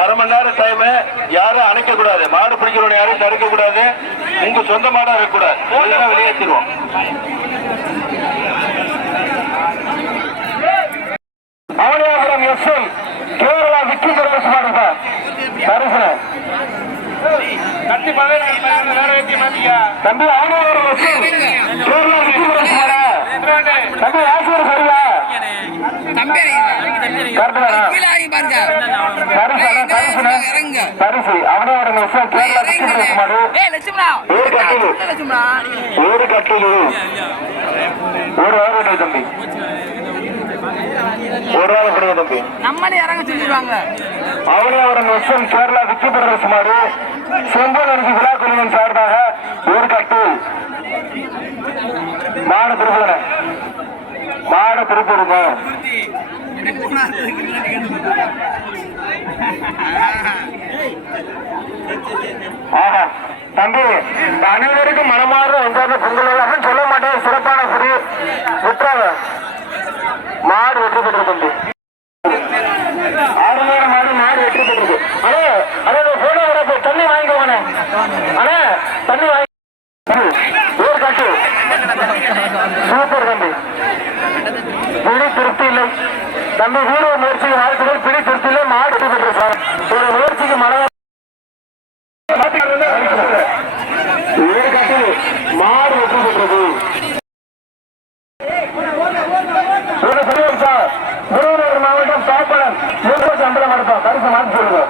அரை மணி நேரம் டைம் யாரும் அணைக்க கூடாது. மாடு பிடிக்கிறவங்க யாரும் தடுக்க கூடாது. உங்க சொந்த மாடா இருக்க கூடாது. வெளியேற்றிடுவோம் அவனியாபுரம் எஸ் எம் கேரளா விக்கி பிரதேச மாடுங்க தரிசன தம்பி அவனியாபுரம் எஸ் எம் கேரளா விக்கி பிரதேச மாடா தம்பி ஆசிரியர் சரியா? ஒரு கட்டிலு ஒரு ஆறு தம்பி ஒரு ஆள் கொடுங்க தம்பி நம்மளே இறங்க சொல்லிடுவாங்க அவனியாவரம் எஸ்எம் கேரளா விக்கி பிரதேச மாடு செம்பன் அரிசி விழா குழுவின் சார்பாக ஒரு கட்டு மாடு திருப்பிடுங்க ஆஹா தம்பி இந்த அனைவருக்கும் மனமாறு எங்காவது பொங்கல் அப்படின்னு சொல்ல மாட்டேன். சிறப்பான புரி விட்டுறாங்க மாடு வெற்றி பெற்றது தம்பி ஆறு நேரம் மாடு மாடு வெற்றி பெற்றது அண்ணே அண்ணே போன வரப்போ தண்ணி வாங்கிக்கோங்கண்ணே அண்ணே தண்ணி வாங்கி ஊர் காட்டு சூப்பர் தம்பி பிடி திருப்தி இல்லை தம்பி வீடு முயற்சிக்கு வாழ்த்துக்கள் பிடி இல்லை மாடு சார். ஒரு முயற்சிக்கு மன ஊர் மாடு வெற்றி பெற்றது? ஒரு விருதுநகர் மாவட்டம் கருத்து மாற்றி சொல்லுங்க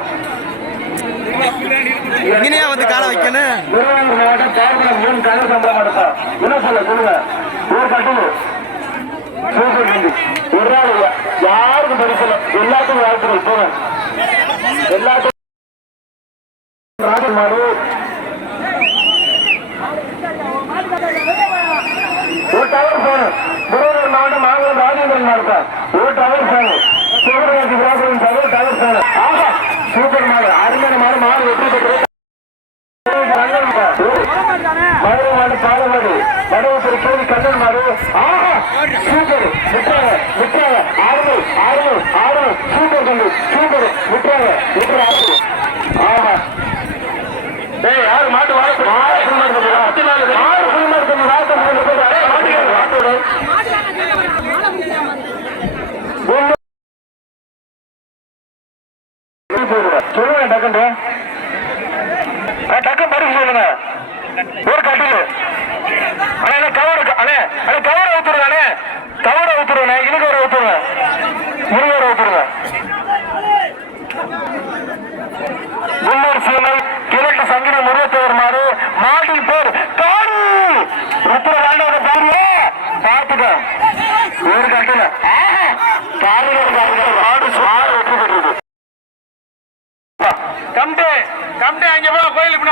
வந்து காலை வைக்கணும். மூணு சம்பளம் எடுப்போம் என்ன சொல்ல சொல்லுங்க? ஒரு கட்டு சூப்பர் ஒரு நாள். யாருக்கும் பரிசல எல்லாத்துக்கும் வாழ்த்துக்கள் போங்க. எல்லாத்துக்கும். ராஜன் ஒரு டவர் போன திருவள்ளூர் மாவட்டம் மாங்குளம் ராஜேந்திரன் மாடு ஒரு டவர் போன சிவகாசி விராசன் தவிர டவர் போன ஆமா சூப்பர் மாடு. அருமையான மாடு. மாடு வெற்றி பெற்று மதுரை மாடு பாலமாடு. வடவுத்துறை கோடி கண்ணன் மாடு. ஆஹா சூப்பர் விட்டாங்க விட்டாங்க ஆறு ஆறு ஆறு சூப்பர் கண்டு சூப்பர் விட்டுறாங்க விட்டுற ஆமா டேய் யாரு மாட்டு வாழ மாடு ஃபுல் மாடு பண்ணுறா மாடு ஃபுல் மாடு பண்ணு வாசல் பண்ணு போடு அடே மாட்டு மாட்டோட சொல்லுங்க டக்குண்டு டக்கு பரிசு சொல்லுங்க ஒரு கட்டிலு அண்ணா கவர் அண்ணா அண்ணா கவர் பார்த்துக்க ஒரு கட்டில காடு மாடு மாடு வெற்றி பெற்றது கம்பே கம்பே அங்க போ கோயிலுக்கு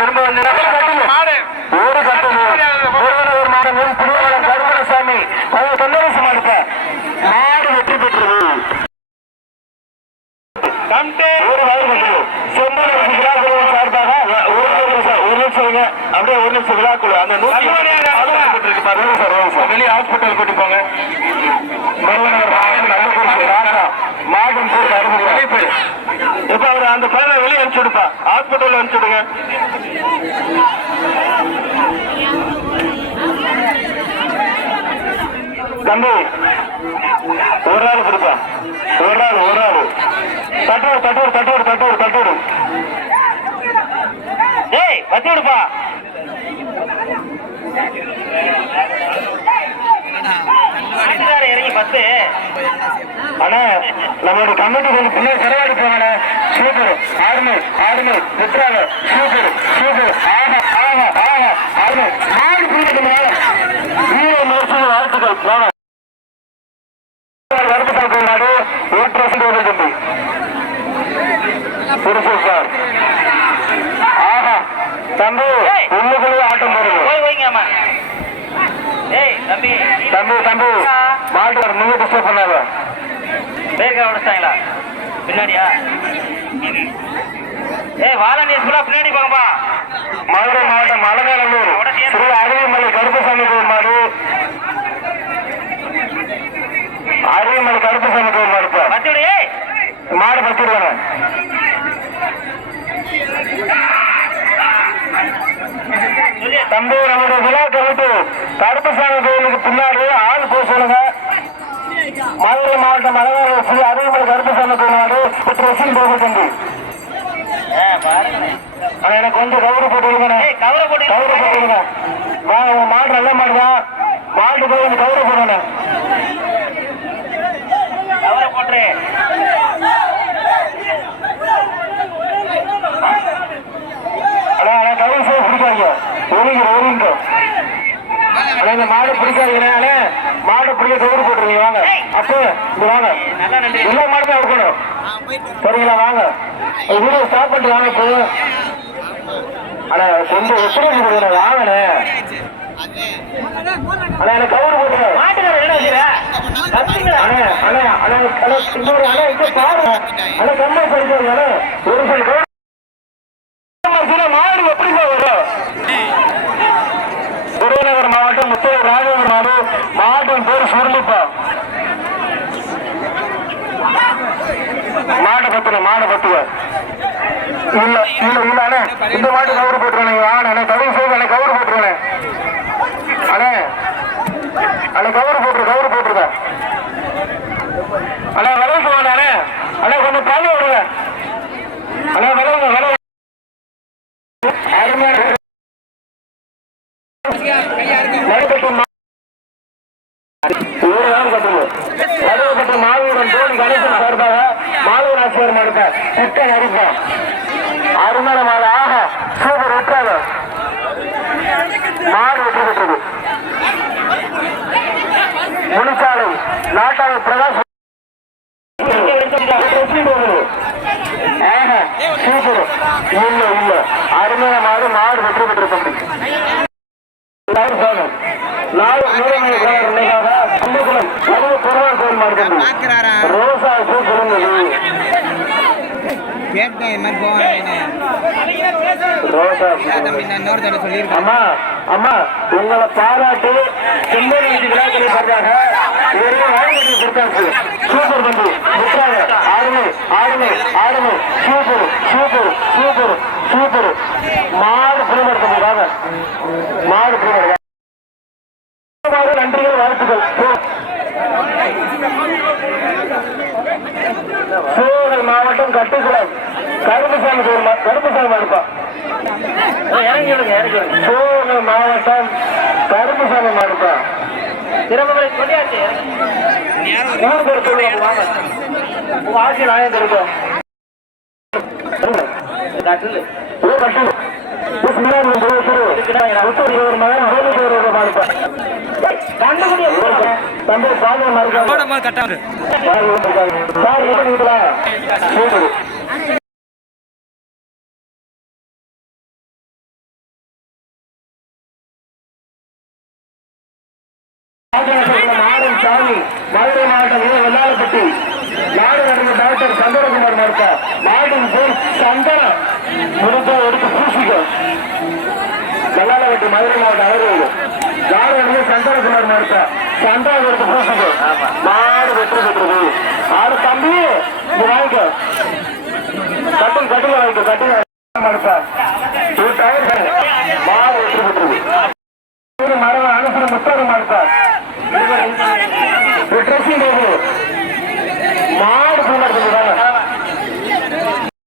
திரும்ப வந்து மாடு ஒரு கட்டு ஒரு மாடு புதுவலம் கருமணசாமி அவங்க தொண்டரசு மாடுப்ப மாடு வெற்றி பெற்றது கம்பே ஒரு வயது கட்டு சொந்தரசு விழாக்குழு சார்பாக ஒரு நிமிஷம் ஒரு நிமிஷம் இருங்க. அப்படியே ஒரு நிமிஷம் விழாக்குழு அந்த நூத்தி இருக்கு பாருங்க சார் வெளியே ஹாஸ்பிட்டல் கூட்டி போங்க பருவநகர் மாவட்டம் நல்ல குறிச்சி ராஜா மாடும் போட்டு அறுபது இப்ப அவர் அந்த அனுப்பிச்சுடுப்பா ஹாஸ்பிட்டல் அனுப்பிச்சுடுங்க தம்பி ஒரு ஆள் கொடுப்பா. ஒரு ஆள் ஒரு ஆள். தட்டோடு தட்டோடு தட்டோடு தட்டோடு தட்டோடு ஏய் வச்சு விடுப்பா இறங்கி பத்து ஆனா நம்மளோட கமிட்டி கொஞ்சம் பின்னாடி சிறவாடி போங்கண்ணே. சூப்பர். ஆடுமை ஆடுமை விட்டுறாங்க சூப்பர் சூப்பர். ஆஹா ஆஹா ஆஹா ஆடுமை மாடு பிடிக்கிறது மேல. வீர வாழ்த்துக்கள். போன ஒரு தம்பி. புரிசு சார். ஆஹா. தம்பி உள்ளுக்குள்ளே ஆட்டம் போடுங்க. தம்பி தம்பி தம்பி மாட்டு நீங்க டிஸ்டர்ப் பண்ணாத பேர்க்க உடச்சிட்டாங்களா பின்னாடியா ஏய் வாழை ஃபுல்லா பின்னாடி போங்கப்பா மதுரை மாவட்டம் மலநல்லூர் ஸ்ரீ அருவிமலை கருப்பசாமி கோவில் மாடு அருவிமலை கருப்பசாமி கோவில் மாடு இப்ப. வச்சு விடு ஏய் மாடு பத்திடுவாங்க தம்பி நம்முடைய விழா கமிட்டி கருப்பசாமி கோயிலுக்கு பின்னாடி ஆள் போக சொல்லுங்க மதுரை மாவட்டம் மலையாள ஸ்ரீ அருள்மலை கருப்பசாமி கோயிலாடு ரசன் போக தம்பி ஆனா எனக்கு கொஞ்சம் கவுரு போட்டு விடுங்க கவலை போட்டு கவுரு போட்டு விடுங்க வாங்க உங்க மாடு நல்ல மாடு தான் மாட்டு போய் கொஞ்சம் கவுரு போடுங்க போட்டுரு. அண்ணா அண்ணா கவுரு செய்ய பிடிக்காதீங்க ஒருங்க ஒருங்க அண்ணா மாடு பிடிக்காதீங்க மாடு பிடிக்க கவுரு போட்டுருங்க வாங்க. அப்போ இங்க வாங்க. எல்லா மாடுமே இருக்கணும் சரிங்களா வாங்க. வீடியோ ஸ்டாப் பண்ணிட்டு வாங்க இப்போ. அண்ணா கொஞ்சம் ஒத்துழைப்பு கொடுங்க வாங்கண்ணே. அண்ணா எனக்கு கவுரு போட்டுருங்க மாட்டுக்கார என்ன கத்துங்களா அண்ணே அண்ணே அண்ணே இன்னொரு அண்ணே இங்க பாருங்க. அண்ணே கம்மா படிக்காங்க அண்ணே. ஒரு சில கவுரு மாடு எப்படி வரும் விருதுநகர் மாவட்டம் முத்தையூர் ராஜேந்திர மாடு மாவட்டம் பேர் சுருளிப்பா மாடு பத்துன மாடு பத்துவ இல்ல இல்ல இல்ல அண்ணே இந்த மாட்டு கவுரு போட்டுருவானே வாங்க அண்ணே கவுரு செய்து அண்ணே கவுரு போட்டுருவானே. அண்ணே அண்ணே கவுரு போட்டுரு கவுரு போட்டுருங்க. அண்ணே விளைவுக்கு வாங்க அண்ணே. அண்ணே கொஞ்சம் அருமையான மாடு ஆக சூப்பர் விட்டாங்க மாடு வெற்றி பெற்றது. முனிச்சாலை நாட்டாள பிரகாஷ். ஆஹா, சூப்பர். இல்ல இல்ல. அருமையான மாடு மாடு வெற்றி பெற்ற தம்பி கேட்டேன் இது மாதிரி போவாங்க. ரோசா தம்பி நான் இன்னொரு தடவை சொல்லியிருக்கேன் அம்மா அம்மா உங்களை பாராட்டி வீட்டு விழாக்களை பார்த்தாங்க வெறும் வாங்கி கொடுத்தாச்சு. சூப்பர் தம்பி. முட்டாங்க ஆடுமை ஆடுமை ஆடுமை. Super super super super. மாடு புரிமர் தம்பி வாங்க மாடு புரிமர் நன்றிகள் வாழ்த்துக்கள். சிவகங்கை மாவட்டம் கட்டுக்குளம். கருப்புசாமி கருப்புசாமி விடுங்க சிவகங்கை மாவட்டம் கருப்புசாமி மாடுப்பா திரும்ப சொல்லியாச்சு ஊர் வாங்க. உங்க ஆட்சியில் ஆயம் இருக்கும் ஊர் கட்டு தம்பி சார் மாறும் சாமி மதுரை மாவட்டம் வெள்ளாளப்பட்டி. நாடு நடந்த டாக்டர் சந்திரகுமார் மறுத்த மாடும் பேர் சந்தனம். முடிஞ்ச எடுத்து பூசிக்க. வெள்ளாளப்பட்டி மதுரை மாவட்டம் அவர்கள் நாடு நடந்த சந்திரகுமார் மறுத்த எடுத்து பூசிக்க மாடு வெற்றி பெற்றது. ஆறு தம்பி வாங்கிக்க கட்டுங்க கட்டுங்க வாங்கிக்க கட்டுங்க